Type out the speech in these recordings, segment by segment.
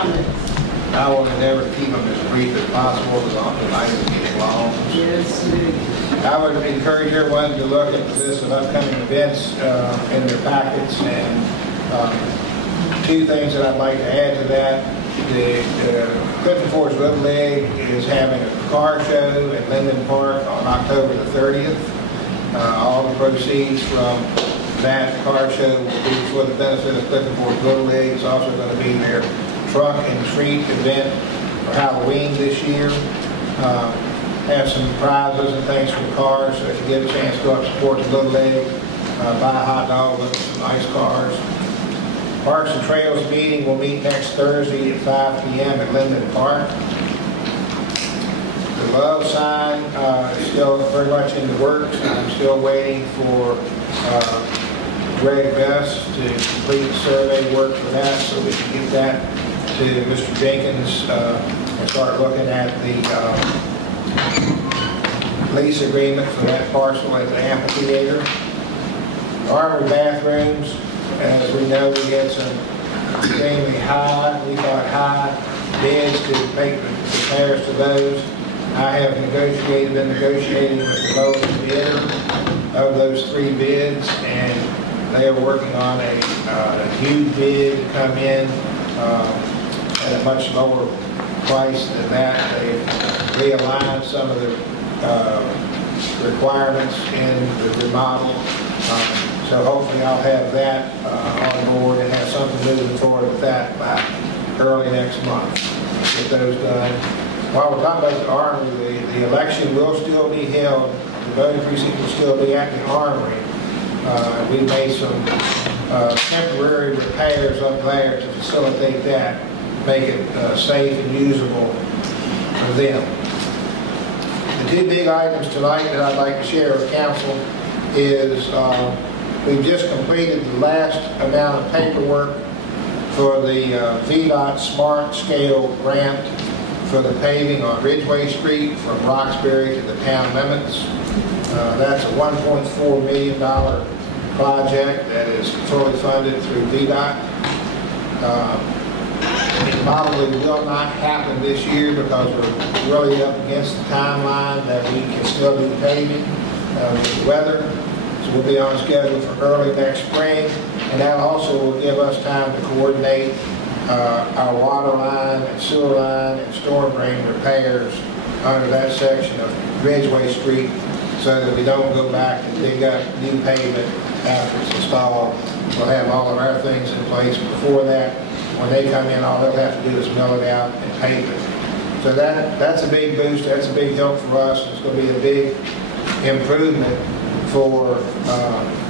comments? I will endeavor to keep them as brief as possible as long as I can get long. Yes, please. I would encourage everyone to look at the list of upcoming events in their packets, and two things that I'd like to add to that. The Clifton Forest Little League is having a car show at Linden Park on October the 30th. All the proceeds from that car show will be for the benefit of Clifton Forest Little League. It's also going to be their truck and treat event for Halloween this year. Have some prizes and things for the cars, so if you get a chance to go up and support the Little League, buy a hot dog, look at some nice cars. Parks and Trails meeting will meet next Thursday at 5 p.m. at Linden Park. The love sign is still very much in the works. I'm still waiting for Greg Best to complete the survey work for that, so we can get that to Mr. Jenkins and start looking at the lease agreement for that parcel at the amphitheater. Armory bathrooms, as we know, we had some extremely high bids to make the repairs to those. I have been negotiating with the lowest bidder of those three bids, and they are working on a huge bid to come in at a much lower price than that. They realigned some of the requirements in the remodel. So hopefully I'll have that on board and have something moving forward with that by early next month. Get those done. While we're talking about the Armory, the election will still be held. The voting precinct will still be at the Armory. We made some temporary repairs up there to facilitate that, make it safe and usable for them. The two big items tonight that I'd like to share with council is we've just completed the last amount of paperwork for the VDOT Smart Scale Grant for the paving on Ridgeway Street from Roxbury to the town limits. That's a $1.4 million project that is fully funded through VDOT. It probably will not happen this year because we're really up against the timeline that we can still do paving with the weather. So we'll be on schedule for early next spring, and that also will give us time to coordinate our water line and sewer line and storm drain repairs under that section of Ridgeway Street, so that we don't go back and dig up new pavement after it's installed. We'll have all of our things in place before that. When they come in, all they'll have to do is mill it out and pave it. So that's a big boost. That's a big help for us. It's going to be a big improvement for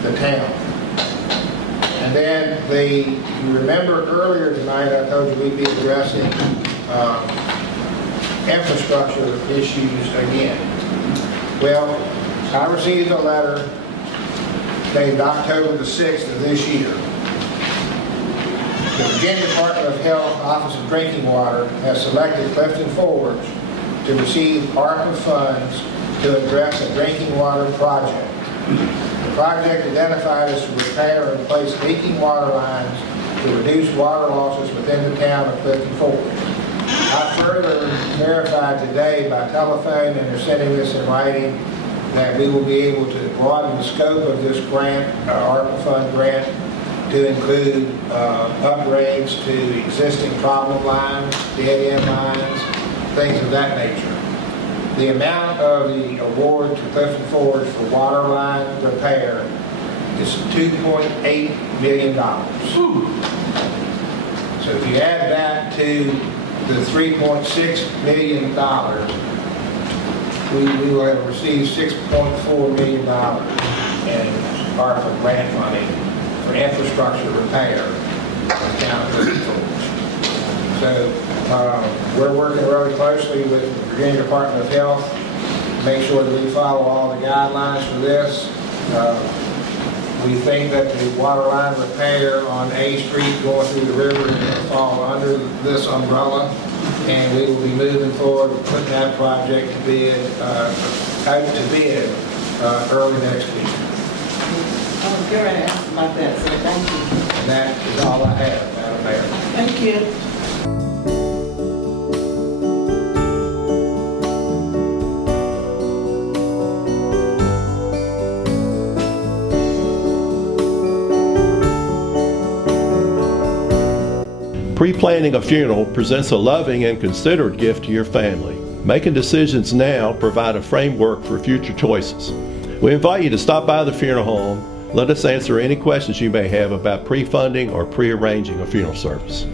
the town. And then you remember earlier tonight I told you we'd be addressing infrastructure issues again. Well, I received a letter dated October the 6th of this year. The Virginia Department of Health Office of Drinking Water has selected Clifton Forge to receive ARPA funds to address a drinking water project. The project identified is to repair and replace leaking water lines to reduce water losses within the town of Clifton Forge. I further verified today by telephone, and they're sending this in writing, that we will be able to broaden the scope of this grant, ARPA fund grant, to include upgrades to existing problem lines, dead-end lines, things of that nature. The amount of the award to Clifton Forge for water line repair is $2.8 million. So if you add that to the $3.6 million, we will have received $6.4 million in ARPA grant money for infrastructure repair in the town of Clifton Forge. So we're working really closely with the Virginia Department of Health to make sure that we follow all the guidelines for this. We think that the water line repair on A Street going through the river is going to fall under this umbrella, and we will be moving forward with putting that project to bid, out to bid early next week. I was going to ask about that, so thank you. And that is all I have, Madam Mayor. Thank you. Pre-planning a funeral presents a loving and considerate gift to your family. Making decisions now provide a framework for future choices. We invite you to stop by the funeral home. Let us answer any questions you may have about pre-funding or pre-arranging a funeral service.